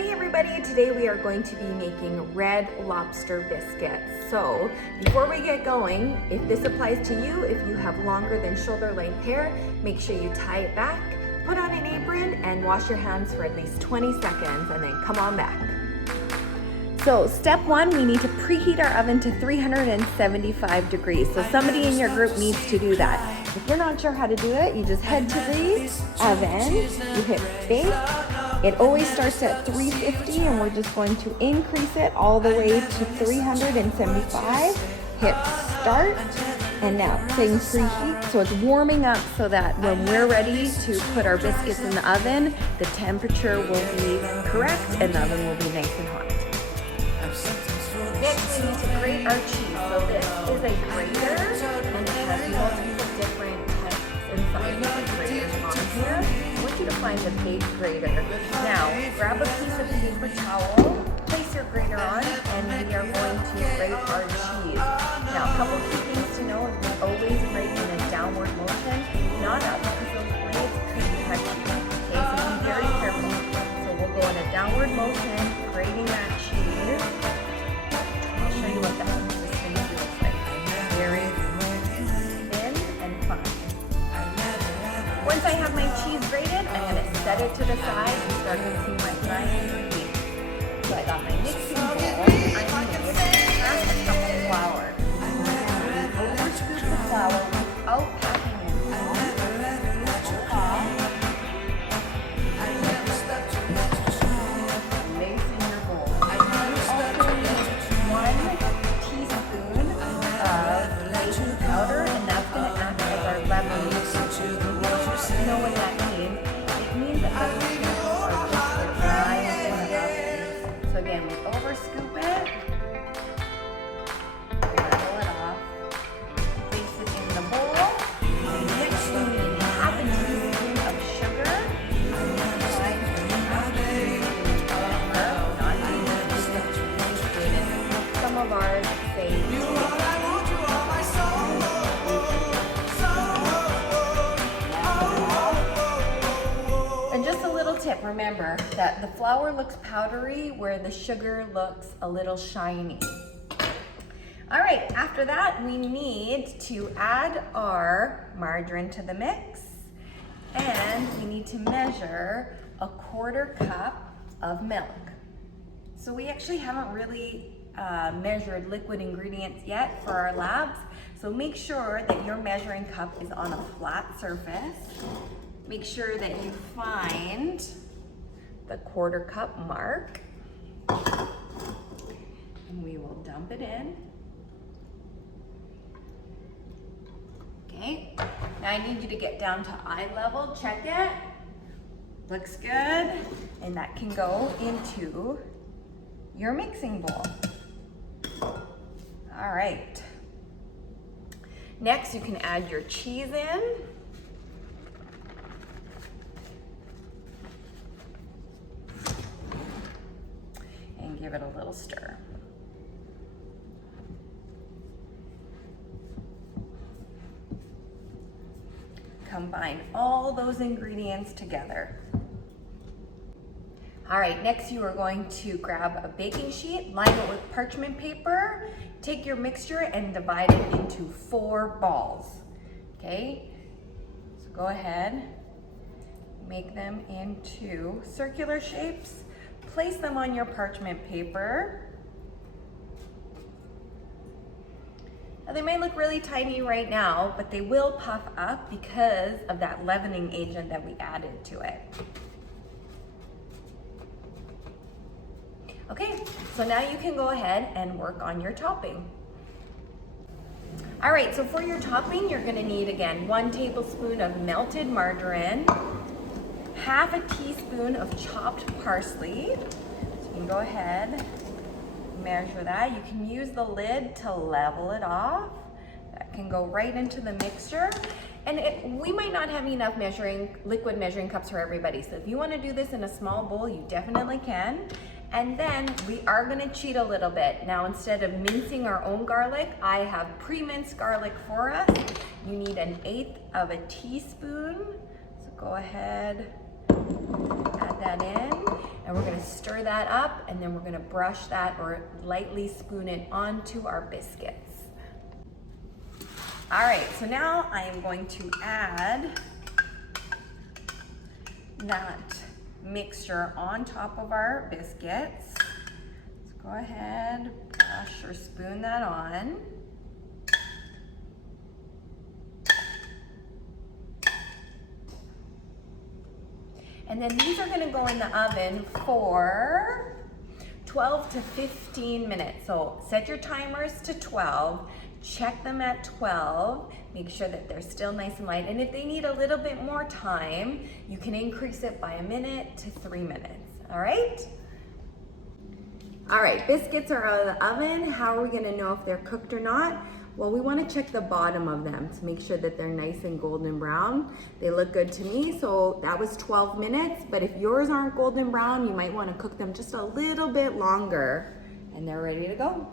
Hey everybody, today we are going to be making red lobster biscuits. So before we get going, if this applies to you, if you have longer than shoulder length hair, make sure you tie it back, put on an apron, and wash your hands for at least 20 seconds, and then come on back. So step one, we need to preheat our oven to 375 degrees. So somebody in your group needs to do that. If you're not sure how to do it, you just head to the oven, you hit bake. It always starts at 350 and we're just going to increase it all the way to 375. Hit start, and now it's saying preheat, so it's warming up so that when we're ready to put our biscuits in the oven, the temperature will be correct and the oven will be nice and hot. Next, we need to grate our cheese. So this is a grater, and it has multiple different types and sizes of graters on here. I want you to find the big grater. Now, grab a piece of paper towel, place your grater on, and we are going to grate our cheese. Now, a couple key things to know is we always grate in a downward motion, not up, because those blades could touch you. Okay, so be very careful. So we'll go in a downward motion, grating that cheese. I'll show you what that consistency looks like. Very thin and fine. Once I have my cheese grated, I'm going to set it to the side and start mixing my nice cheese. So I got my mixing bowl. I'm going to give it half a cup of flour. Over scoop the flour without packing it. Lace in your bowl. Also mix 1 teaspoon of baking powder, and that's going to act as our leavening. You know what that means? It means that our biscuits are just nice and lovely. So again, we over scoop it, level it off, place it in the bowl, and next we need half a teaspoon of sugar, some of ours say tip, remember that the flour looks powdery where the sugar looks a little shiny. All right, after that, we need to add our margarine to the mix, and we need to measure a 1/4 cup of milk. So we actually haven't really measured liquid ingredients yet for our labs, so make sure that your measuring cup is on a flat surface. Make sure that you find the 1/4 cup mark, and we will dump it in. Okay, now I need you to get down to eye level, check it. Looks good, and that can go into your mixing bowl. All right. Next, you can add your cheese in. Give it a little stir. Combine all those ingredients together. All right, next you are going to grab a baking sheet, line it with parchment paper, take your mixture and divide it into 4 balls. Okay, so go ahead, make them into circular shapes. Place them on your parchment paper. Now, they may look really tiny right now, but they will puff up because of that leavening agent that we added to it. Okay, so now you can go ahead and work on your topping. All right, so for your topping, you're gonna need, again, 1 tablespoon of melted margarine, half a teaspoon of chopped parsley. So you can go ahead, measure that. You can use the lid to level it off. That can go right into the mixture. And we might not have enough liquid measuring cups for everybody. So if you want to do this in a small bowl, you definitely can. And then we are going to cheat a little bit. Now, instead of mincing our own garlic, I have pre-minced garlic for us. You need 1/8 of a teaspoon. So go ahead, add that in. And we're gonna stir that up, and then we're gonna brush that or lightly spoon it onto our biscuits. All right, so now I am going to add that mixture on top of our biscuits. Let's go ahead, brush or spoon that on. And then these are gonna go in the oven for 12 to 15 minutes. So set your timers to 12, check them at 12, make sure that they're still nice and light. And if they need a little bit more time, you can increase it by 1 minute to 3 minutes, all right? All right, biscuits are out of the oven. How are we gonna know if they're cooked or not? Well, we wanna check the bottom of them to make sure that they're nice and golden brown. They look good to me, so that was 12 minutes, but if yours aren't golden brown, you might wanna cook them just a little bit longer, and they're ready to go.